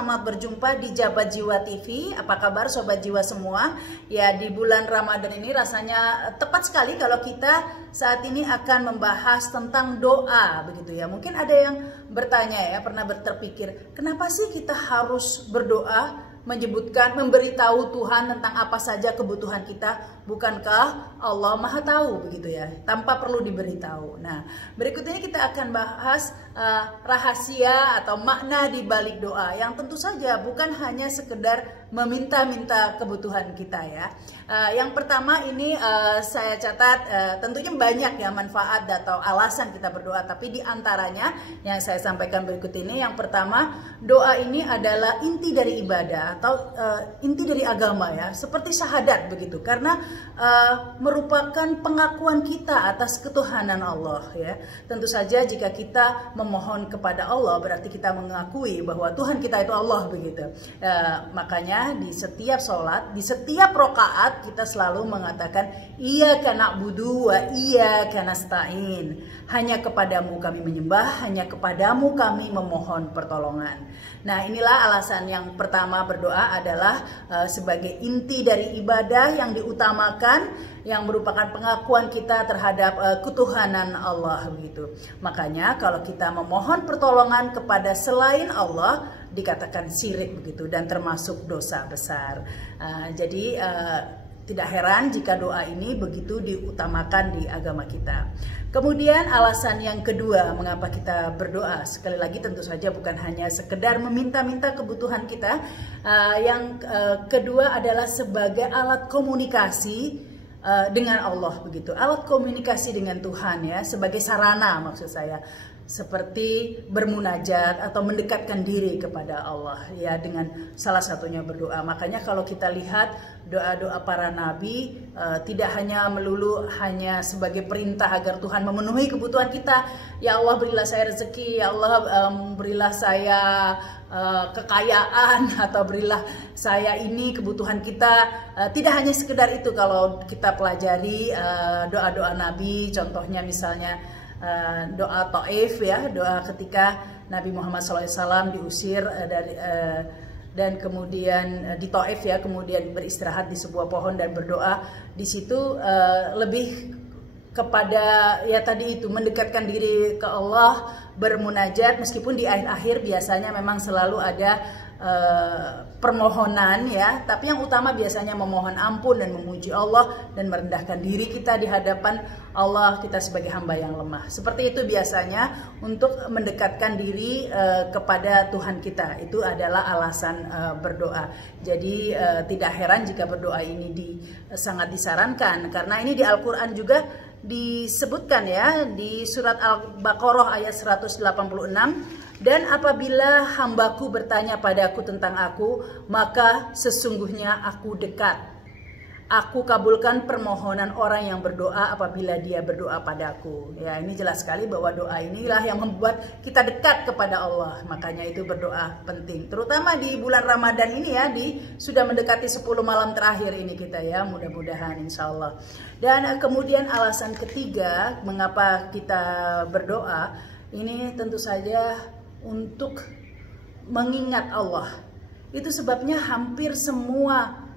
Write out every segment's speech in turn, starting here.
selamat berjumpa di Jabat Jiwa TV. Apa kabar Sobat Jiwa semua? Ya, di bulan Ramadan ini rasanya tepat sekali kalau kita saat ini akan membahas tentang doa, begitu ya. Mungkin ada yang bertanya ya, pernah berpikir, kenapa sih kita harus berdoa? Menyebutkan, memberitahu Tuhan tentang apa saja kebutuhan kita. Bukankah Allah Maha Tahu, begitu ya, tanpa perlu diberitahu. Nah, berikut ini kita akan bahas rahasia atau makna di balik doa yang tentu saja bukan hanya sekedar meminta-minta kebutuhan kita ya. Yang pertama ini saya catat tentunya banyak ya manfaat atau alasan kita berdoa, tapi di antaranya yang saya sampaikan berikut ini. Yang pertama, doa ini adalah inti dari ibadah atau inti dari agama ya, seperti syahadat begitu, karena merupakan pengakuan kita atas ketuhanan Allah ya. Tentu saja jika kita memohon kepada Allah berarti kita mengakui bahwa Tuhan kita itu Allah begitu. Makanya di setiap sholat, di setiap rokaat kita selalu mengatakan iyyaka na'budu wa iyyaka nasta'in. Hanya kepadamu kami menyembah, hanya kepadamu kami memohon pertolongan. Nah, inilah alasan yang pertama berdoa adalah sebagai inti dari ibadah yang diutamakan, yang merupakan pengakuan kita terhadap ketuhanan Allah begitu. Makanya kalau kita memohon pertolongan kepada selain Allah dikatakan syirik begitu dan termasuk dosa besar. Jadi tidak heran jika doa ini begitu diutamakan di agama kita. Kemudian alasan yang kedua mengapa kita berdoa, sekali lagi tentu saja bukan hanya sekedar meminta-minta kebutuhan kita. Yang kedua adalah sebagai alat komunikasi dengan Allah begitu, alat komunikasi dengan Tuhan ya, sebagai sarana maksud saya, seperti bermunajat atau mendekatkan diri kepada Allah ya, dengan salah satunya berdoa. Makanya kalau kita lihat doa-doa para nabi tidak hanya melulu hanya sebagai perintah agar Tuhan memenuhi kebutuhan kita. Ya Allah berilah saya rezeki, ya Allah berilah saya kekayaan, atau berilah saya ini kebutuhan kita. Tidak hanya sekedar itu. Kalau kita pelajari doa-doa nabi, contohnya misalnya doa Taif ya, doa ketika Nabi Muhammad SAW diusir dari dan kemudian di Taif ya, kemudian beristirahat di sebuah pohon dan berdoa. Di situ lebih kepada ya tadi itu, mendekatkan diri ke Allah, bermunajat, meskipun di akhir-akhir biasanya memang selalu ada permohonan ya, tapi yang utama biasanya memohon ampun dan memuji Allah dan merendahkan diri kita di hadapan Allah, kita sebagai hamba yang lemah. Seperti itu biasanya untuk mendekatkan diri kepada Tuhan kita. Itu adalah alasan berdoa. Jadi tidak heran jika berdoa ini sangat disarankan, karena ini di Al-Quran juga disebutkan ya, di surat Al-Baqarah ayat 186. Dan apabila hambaku bertanya padaku tentang aku, maka sesungguhnya aku dekat. Aku kabulkan permohonan orang yang berdoa apabila dia berdoa padaku. Ya, ini jelas sekali bahwa doa inilah yang membuat kita dekat kepada Allah. Makanya itu berdoa penting. Terutama di bulan Ramadan ini ya, sudah mendekati 10 malam terakhir ini kita ya, mudah-mudahan insya Allah. Dan kemudian alasan ketiga mengapa kita berdoa, ini tentu saja untuk mengingat Allah. Itu sebabnya hampir semua,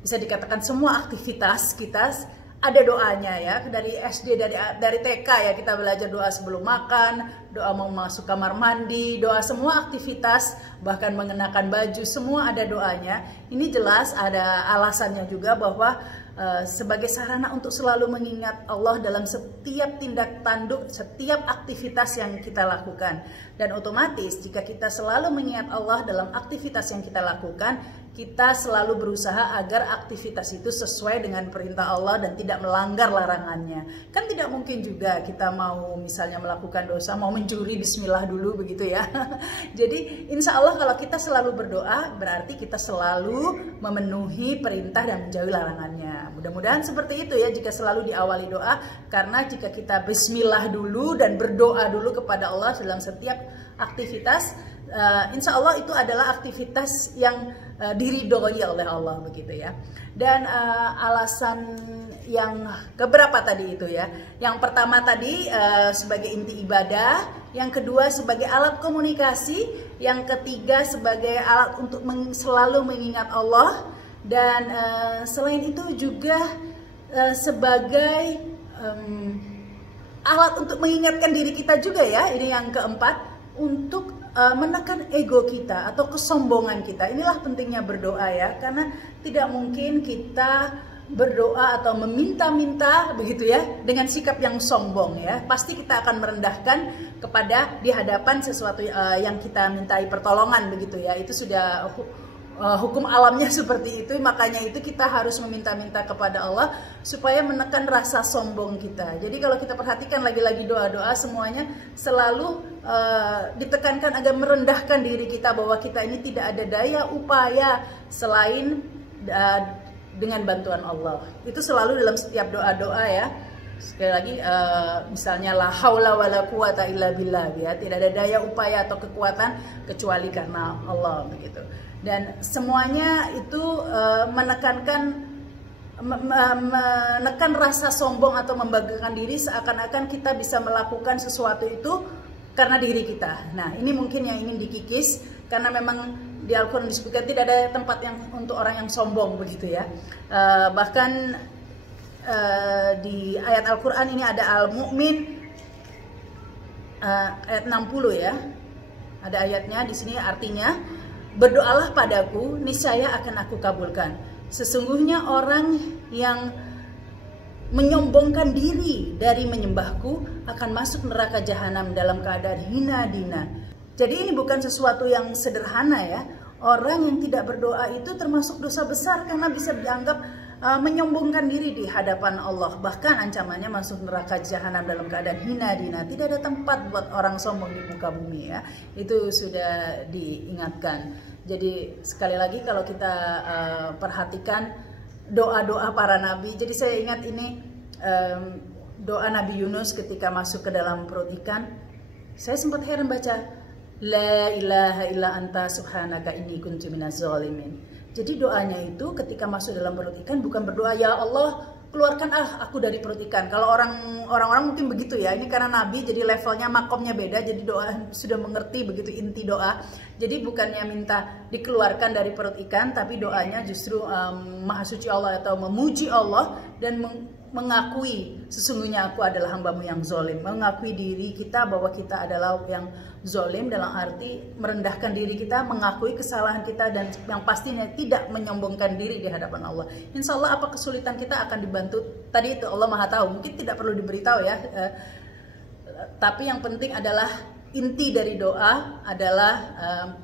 bisa dikatakan semua aktivitas kita ada doanya ya. Dari SD, dari TK ya, kita belajar doa sebelum makan, doa mau masuk kamar mandi, doa semua aktivitas, bahkan mengenakan baju, semua ada doanya. Ini jelas ada alasannya juga, bahwa sebagai sarana untuk selalu mengingat Allah dalam setiap tindak tanduk, setiap aktivitas yang kita lakukan. Dan otomatis jika kita selalu mengingat Allah dalam aktivitas yang kita lakukan, kita selalu berusaha agar aktivitas itu sesuai dengan perintah Allah dan tidak melanggar larangannya. Kan tidak mungkin juga kita mau misalnya melakukan dosa, mau mencuri, bismillah dulu begitu ya. Jadi insya Allah kalau kita selalu berdoa, berarti kita selalu memenuhi perintah dan menjauhi larangannya. Mudah-mudahan seperti itu ya, jika selalu diawali doa. Karena jika kita bismillah dulu dan berdoa dulu kepada Allah dalam setiap aktivitas, insya Allah itu adalah aktivitas yang diridhoi oleh Allah begitu ya. Dan alasan yang keberapa tadi itu ya? Yang pertama tadi sebagai inti ibadah, yang kedua sebagai alat komunikasi, yang ketiga sebagai alat untuk selalu mengingat Allah, dan selain itu juga sebagai alat untuk mengingatkan diri kita juga ya. Ini yang keempat, untuk menekan ego kita atau kesombongan kita. Inilah pentingnya berdoa ya, karena tidak mungkin kita berdoa atau meminta-minta begitu ya dengan sikap yang sombong ya. Pasti kita akan merendahkan kepada di hadapan sesuatu yang kita mintai pertolongan begitu ya. Itu sudah hukum alamnya seperti itu. Makanya itu kita harus meminta-minta kepada Allah supaya menekan rasa sombong kita. Jadi kalau kita perhatikan lagi-lagi doa-doa semuanya selalu ditekankan agar merendahkan diri kita, bahwa kita ini tidak ada daya upaya selain dengan bantuan Allah. Itu selalu dalam setiap doa-doa ya. Sekali lagi misalnya la haula wala quwata illa billah ya, tidak ada daya upaya atau kekuatan kecuali karena Allah begitu. Dan semuanya itu menekan rasa sombong atau membanggakan diri, seakan-akan kita bisa melakukan sesuatu itu karena diri kita. Nah, ini mungkin yang ingin dikikis, karena memang di Al-Quran disebutkan tidak ada tempat yang untuk orang yang sombong begitu ya. Bahkan di ayat Al-Quran ini ada Al-Mu'min ayat 60 ya. Ada ayatnya di sini, artinya berdoalah padaku, niscaya akan aku kabulkan. Sesungguhnya orang yang menyombongkan diri dari menyembahku akan masuk neraka jahanam dalam keadaan hina dina. Jadi ini bukan sesuatu yang sederhana ya. Orang yang tidak berdoa itu termasuk dosa besar, karena bisa dianggap menyombongkan diri di hadapan Allah. Bahkan ancamannya masuk neraka jahanam dalam keadaan hina dina. Tidak ada tempat buat orang sombong di muka bumi ya. Itu sudah diingatkan. Jadi sekali lagi kalau kita perhatikan doa-doa para nabi. Jadi saya ingat ini doa Nabi Yunus ketika masuk ke dalam perut ikan. Saya sempat heran baca La ilaha illa anta subhanaka inni kuntu minaz zalimin. Jadi doanya itu ketika masuk dalam perut ikan bukan berdoa ya Allah keluarkan aku dari perut ikan. Kalau orang-orang mungkin begitu ya. Ini karena Nabi jadi levelnya makomnya beda, jadi doa sudah mengerti begitu inti doa. Jadi bukannya minta dikeluarkan dari perut ikan, tapi doanya justru maha suci Allah atau memuji Allah dan mengakui sesungguhnya aku adalah hambamu yang zolim. Mengakui diri kita bahwa kita adalah yang zolim, dalam arti merendahkan diri kita, mengakui kesalahan kita, dan yang pastinya tidak menyombongkan diri di hadapan Allah. Insya Allah apa kesulitan kita akan dibantu. Tadi itu Allah Maha Tahu, mungkin tidak perlu diberitahu ya. Tapi yang penting adalah inti dari doa adalah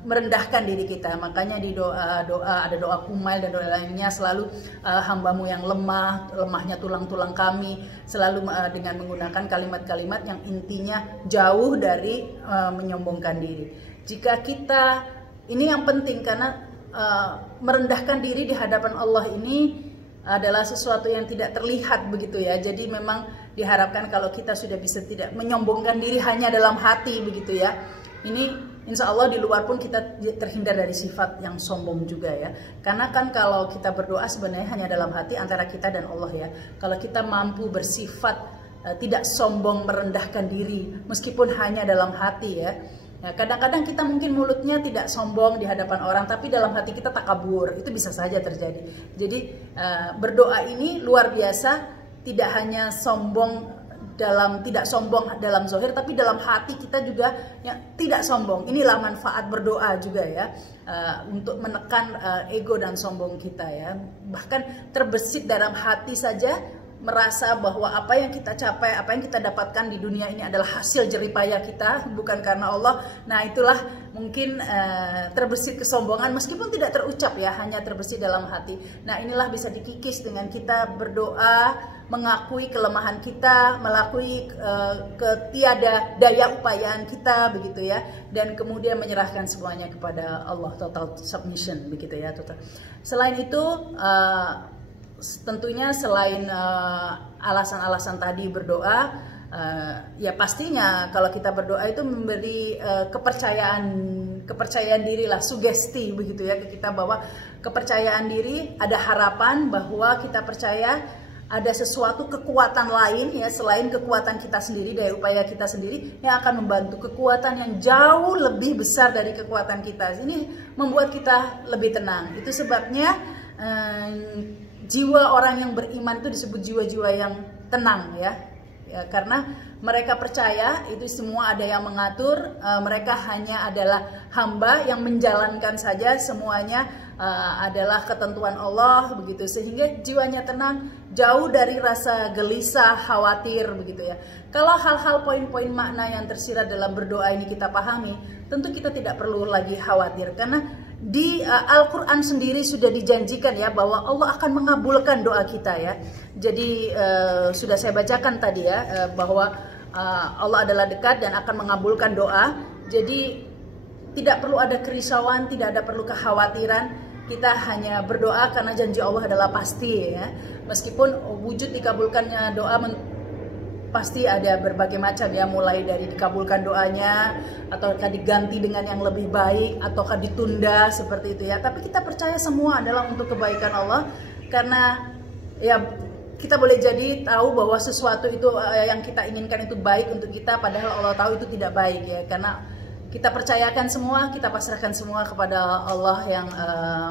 merendahkan diri kita. Makanya di doa ada doa kumail dan doa lainnya selalu hambamu yang lemahnya tulang-tulang kami, selalu dengan menggunakan kalimat-kalimat yang intinya jauh dari menyombongkan diri. Jika kita, ini yang penting karena merendahkan diri di hadapan Allah ini adalah sesuatu yang tidak terlihat begitu ya. Jadi memang diharapkan kalau kita sudah bisa tidak menyombongkan diri hanya dalam hati begitu ya. Ini insya Allah di luar pun kita terhindar dari sifat yang sombong juga ya. Karena kan kalau kita berdoa sebenarnya hanya dalam hati antara kita dan Allah ya. Kalau kita mampu bersifat tidak sombong, merendahkan diri meskipun hanya dalam hati ya. Nah, kadang-kadang kita mungkin mulutnya tidak sombong di hadapan orang, tapi dalam hati kita takabur. Itu bisa saja terjadi. Jadi berdoa ini luar biasa, tidak hanya tidak sombong dalam zahir, tapi dalam hati kita juga ya, tidak sombong. Inilah manfaat berdoa juga ya, untuk menekan ego dan sombong kita ya. Bahkan terbesit dalam hati saja, merasa bahwa apa yang kita capai, apa yang kita dapatkan di dunia ini adalah hasil jeripaya kita, bukan karena Allah. Nah itulah mungkin terbesit kesombongan meskipun tidak terucap ya, hanya terbesit dalam hati. Nah inilah bisa dikikis dengan kita berdoa, mengakui kelemahan kita, mengakui ketiada daya upayaan kita begitu ya, dan kemudian menyerahkan semuanya kepada Allah, total submission begitu ya, total. Selain itu tentunya selain alasan-alasan tadi berdoa, ya pastinya kalau kita berdoa itu memberi kepercayaan diri lah, sugesti begitu ya ke kita, bahwa kepercayaan diri ada harapan bahwa kita percaya ada sesuatu kekuatan lain ya selain kekuatan kita sendiri, daya upaya kita sendiri yang akan membantu, kekuatan yang jauh lebih besar dari kekuatan kita. Ini membuat kita lebih tenang. Itu sebabnya jiwa orang yang beriman itu disebut jiwa-jiwa yang tenang ya. Karena mereka percaya itu semua ada yang mengatur, mereka hanya adalah hamba yang menjalankan saja, semuanya adalah ketentuan Allah begitu, sehingga jiwanya tenang, jauh dari rasa gelisah, khawatir begitu ya. Kalau hal-hal poin-poin makna yang tersirat dalam berdoa ini kita pahami, tentu kita tidak perlu lagi khawatir, karena di Al-Quran sendiri sudah dijanjikan ya bahwa Allah akan mengabulkan doa kita ya. Jadi sudah saya bacakan tadi ya bahwa Allah adalah dekat dan akan mengabulkan doa. Jadi tidak perlu ada kerisauan, tidak ada perlu kekhawatiran. Kita hanya berdoa karena janji Allah adalah pasti ya. Meskipun wujud dikabulkannya doa pasti ada berbagai macam ya, mulai dari dikabulkan doanya, ataukah diganti dengan yang lebih baik, ataukah ditunda seperti itu ya. Tapi kita percaya semua adalah untuk kebaikan Allah, karena ya kita boleh jadi tahu bahwa sesuatu itu yang kita inginkan itu baik untuk kita, padahal Allah tahu itu tidak baik ya. Karena kita percayakan semua, kita pasrahkan semua kepada Allah yang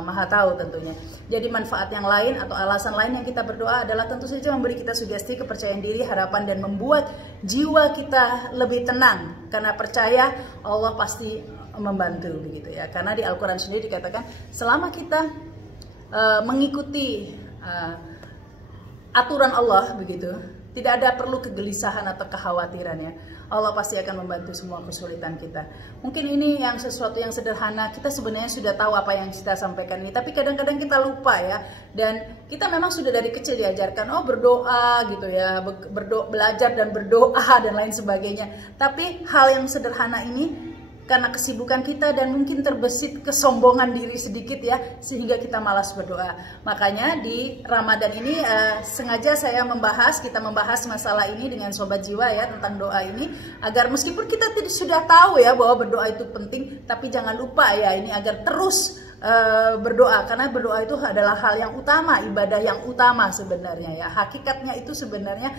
Maha Tahu tentunya. Jadi manfaat yang lain atau alasan lain yang kita berdoa adalah tentu saja memberi kita sugesti, kepercayaan diri, harapan, dan membuat jiwa kita lebih tenang. Karena percaya Allah pasti membantu begitu ya. Karena di Al-Quran sendiri dikatakan selama kita mengikuti aturan Allah begitu, tidak ada perlu kegelisahan atau kekhawatiran ya. Allah pasti akan membantu semua kesulitan kita. Mungkin ini yang sesuatu yang sederhana, kita sebenarnya sudah tahu apa yang kita sampaikan ini, tapi kadang-kadang kita lupa ya. Dan kita memang sudah dari kecil diajarkan, oh berdoa gitu ya, belajar dan berdoa dan lain sebagainya. Tapi hal yang sederhana ini, karena kesibukan kita dan mungkin terbesit kesombongan diri sedikit ya, sehingga kita malas berdoa. Makanya di Ramadan ini sengaja saya kita membahas masalah ini dengan Sobat Jiwa ya, tentang doa ini, agar meskipun kita sudah tahu ya bahwa berdoa itu penting, tapi jangan lupa ya ini agar terus berdoa, karena berdoa itu adalah hal yang utama, ibadah yang utama sebenarnya ya. Hakikatnya itu sebenarnya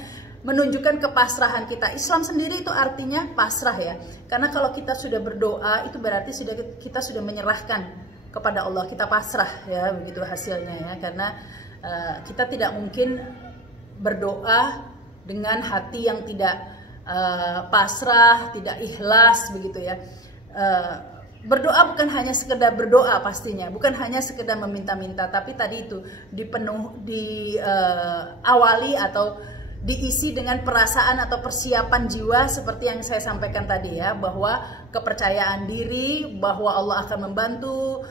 menunjukkan kepasrahan kita. Islam sendiri itu artinya pasrah ya. Karena kalau kita sudah berdoa itu berarti kita sudah menyerahkan kepada Allah, kita pasrah ya, begitu hasilnya ya. Karena kita tidak mungkin berdoa dengan hati yang tidak pasrah, tidak ikhlas begitu ya. Berdoa bukan hanya sekedar berdoa pastinya, bukan hanya sekedar meminta-minta, tapi tadi itu diawali atau diisi dengan perasaan atau persiapan jiwa seperti yang saya sampaikan tadi ya, bahwa kepercayaan diri bahwa Allah akan membantu,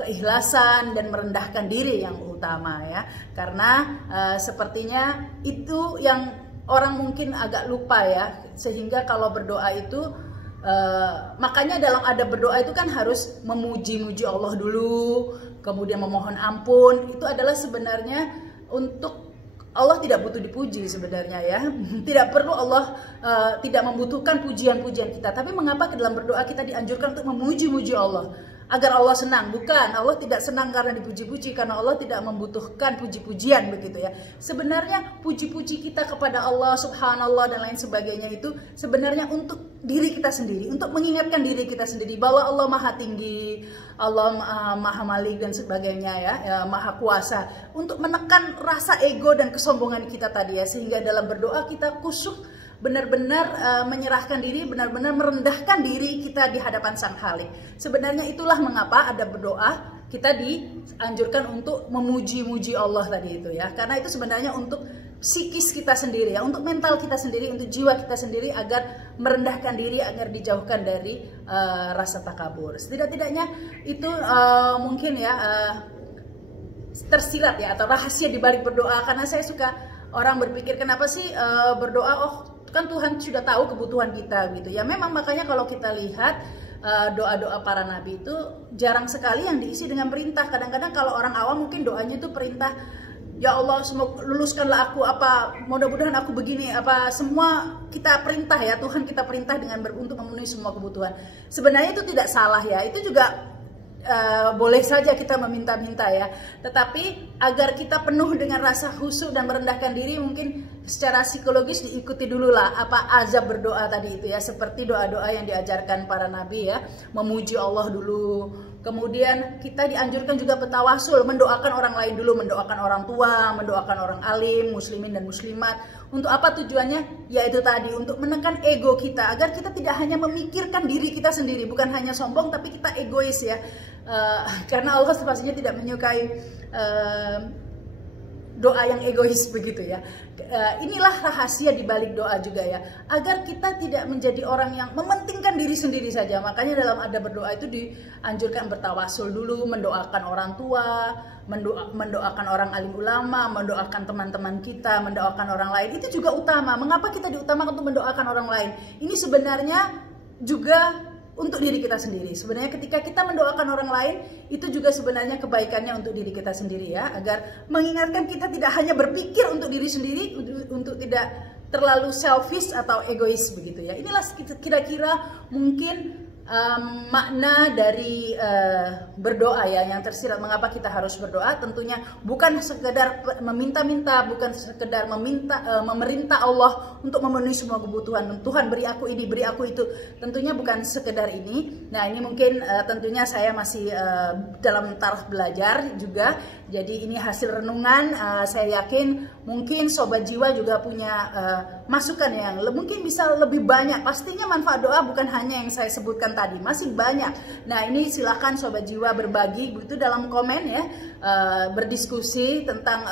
keikhlasan dan merendahkan diri yang utama ya. Karena sepertinya itu yang orang mungkin agak lupa ya, sehingga kalau berdoa itu makanya dalam adab berdoa itu kan harus memuji-muji Allah dulu, kemudian memohon ampun. Itu adalah sebenarnya untuk Allah tidak butuh dipuji sebenarnya ya. Tidak perlu Allah tidak membutuhkan pujian-pujian kita. Tapi mengapa ke dalam berdoa kita dianjurkan untuk memuji-muji Allah? Agar Allah senang. Bukan, Allah tidak senang karena dipuji-puji, karena Allah tidak membutuhkan puji-pujian begitu ya. Sebenarnya puji-puji kita kepada Allah subhanallah dan lain sebagainya itu sebenarnya untuk diri kita sendiri, untuk mengingatkan diri kita sendiri bahwa Allah maha tinggi, Allah maha malik dan sebagainya ya, maha kuasa, untuk menekan rasa ego dan kesombongan kita tadi ya, sehingga dalam berdoa kita khusyuk, benar-benar menyerahkan diri, benar-benar merendahkan diri kita di hadapan Sang Khalik. Sebenarnya itulah mengapa ada berdoa, kita dianjurkan untuk memuji-muji Allah tadi itu ya. Karena itu sebenarnya untuk psikis kita sendiri ya, untuk mental kita sendiri, untuk jiwa kita sendiri, agar merendahkan diri, agar dijauhkan dari rasa takabur. Setidak-tidaknya itu mungkin ya tersirat ya, atau rahasia di balik berdoa. Karena saya suka orang berpikir, kenapa sih berdoa, oh kan Tuhan sudah tahu kebutuhan kita gitu ya. Memang makanya kalau kita lihat doa-doa para nabi itu jarang sekali yang diisi dengan perintah. Kadang-kadang kalau orang awam mungkin doanya itu perintah, ya Allah semoga luluskanlah aku, apa mudah-mudahan aku begini, apa semua kita perintah ya, Tuhan kita perintah dengan untuk memenuhi semua kebutuhan. Sebenarnya itu tidak salah ya, itu juga boleh saja kita meminta-minta ya, tetapi agar kita penuh dengan rasa khusyuk dan merendahkan diri, mungkin secara psikologis diikuti dulu lah apa azab berdoa tadi itu ya, seperti doa-doa yang diajarkan para nabi ya, memuji Allah dulu. Kemudian kita dianjurkan juga bertawasul, mendoakan orang lain dulu, mendoakan orang tua, mendoakan orang alim, muslimin dan muslimat. Untuk apa tujuannya? Yaitu tadi untuk menekan ego kita, agar kita tidak hanya memikirkan diri kita sendiri, bukan hanya sombong tapi kita egois ya. Karena Allah pastinya tidak menyukai doa yang egois begitu ya. Inilah rahasia di balik doa juga ya, agar kita tidak menjadi orang yang mementingkan diri sendiri saja. Makanya dalam adab berdoa itu dianjurkan bertawasul dulu, mendoakan orang tua, mendoakan orang alim ulama, mendoakan teman-teman kita, mendoakan orang lain. Itu juga utama. Mengapa kita diutamakan untuk mendoakan orang lain? Ini sebenarnya juga untuk diri kita sendiri. Sebenarnya ketika kita mendoakan orang lain, itu juga sebenarnya kebaikannya untuk diri kita sendiri ya, agar mengingatkan kita tidak hanya berpikir untuk diri sendiri, untuk tidak terlalu selfish atau egois begitu ya. Inilah kira-kira mungkin makna dari berdoa ya, yang tersirat mengapa kita harus berdoa. Tentunya bukan sekedar meminta-minta, bukan sekedar memerintah Allah untuk memenuhi semua kebutuhan. Tuhan beri aku ini, beri aku itu. Tentunya bukan sekedar ini. Nah ini mungkin tentunya saya masih dalam taraf belajar juga. Jadi ini hasil renungan. Saya yakin mungkin sobat jiwa juga punya masukan yang mungkin bisa lebih banyak. Pastinya manfaat doa bukan hanya yang saya sebutkan tadi, masih banyak. Nah ini silahkan sobat jiwa berbagi begitu dalam komen ya, berdiskusi tentang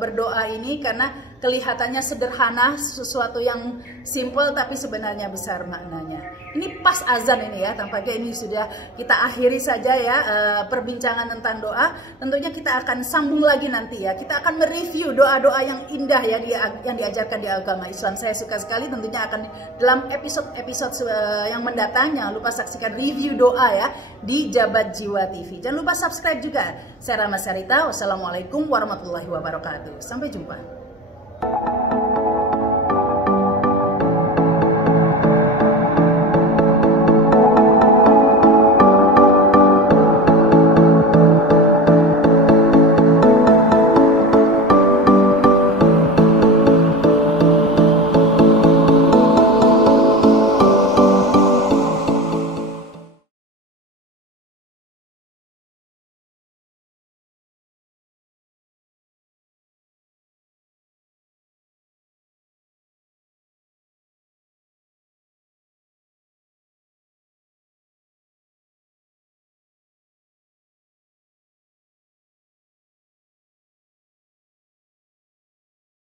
berdoa ini, karena kelihatannya sederhana, sesuatu yang simple tapi sebenarnya besar maknanya. Ini pas azan ini ya, tampaknya ini sudah kita akhiri saja ya perbincangan tentang doa. Tentunya kita akan sambung lagi nanti ya, kita akan mereview doa-doa yang indah ya yang diajarkan di agama Islam. Saya suka sekali, tentunya akan dalam episode-episode yang mendatang. Jangan lupa saksikan review doa ya di Jabat Jiwa TV. Jangan lupa subscribe juga. Saya Rama Sarita, wassalamualaikum warahmatullahi wabarakatuh. Sampai jumpa.